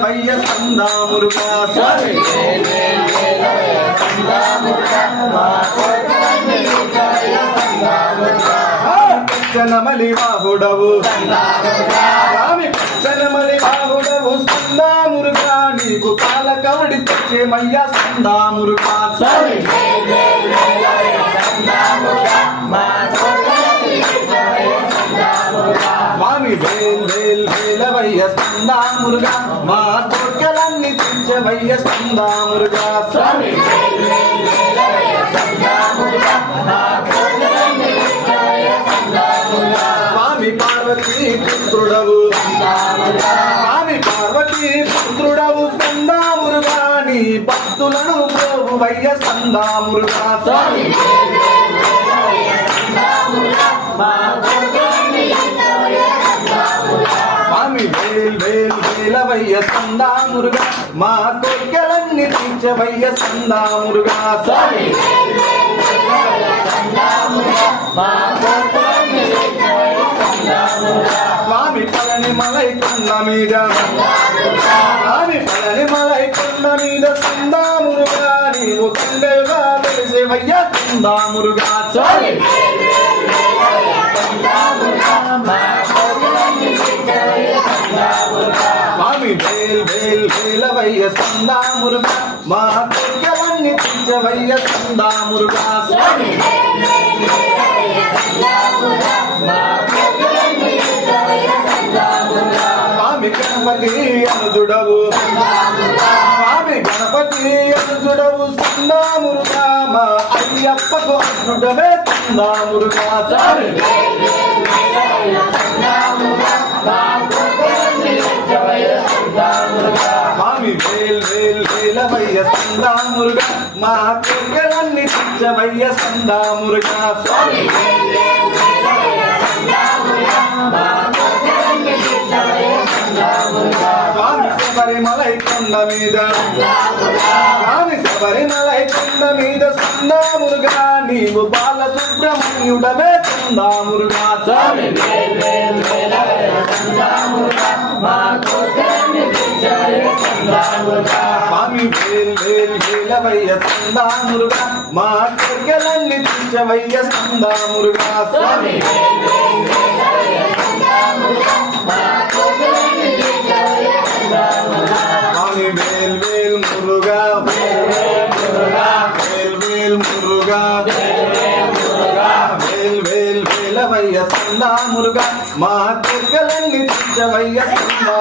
వయ్య సందా మురుగా స్వామి పెచ్చనమలి బాహుడవు స్వామి పెచ్చనమలి బాహుడవు సందా మురుగా నీకు కాల కవడి తెచ్చే మయ్య సందా మురుగా స్వామి స్వామి వేల్ వేల్ వేలవయ్య సందా మురుగా మా కోర్కెలన్నీ తీర్చవయ్య సందా మురుగా స్వామి స్వామి పార్వతీ పుత్రుడవు స్వామి పార్వతీ పుత్రుడవు సందా మురుగా నీ భక్తులను ప్రోభువయ్య సందా మురుగా స్వామి స్వామి వేల్ వేల్ వేలవయ్య సందా మురుగా మా కోర్కెలన్నీ తీర్చవయ్య సందా మురుగా స్వామి స్వామి పళని మలై కొండ మీద స్వామి పళని మలై కొండ మీద సందా మురుగా నీవు కొండగా తెలిసేవయ్య సందా మురుగా స్వామి స్వామి వేల్ వేల్ వేలవయ్య సందా మురుగా మా కోర్కెలన్నీ తీర్చవయ్య సందా మురుగా స్వామి స్వామి గణపతి అనుజుడవు స్వామి గణపతి అనుజుడవు సందా మురుగా మా అయ్యప్పకు అనుజుడవే సందా మురుగా స్వామి స్వామి వేల్ వేల్ వేలవయ్య సందా మురుగా మా కోర్కెలన్నీ తీర్చవయ్య సందా మురుగా స్వామి స్వామి శబరిమలై కొండ మీద స్వామి శబరిమలై కొండ మీద సందా మురుగా నీవు బాల సుబ్రహ్మణ్యుడవే సందా మురుగా స్వామి స్వామి వేల్ వేల్ వేలవయ్య సందా మురుగా మా కోర్కెలన్నీ తీర్చవయ్య సందా మురుగా స్వామి స్వామి వేల్ వేల్ మురుగా వేల్ వేల్ మురుగా వేల్ వేల్ వేలవయ్య సందా మురుగా మా కోర్కెలన్నీ తీర్చవయ్య సందా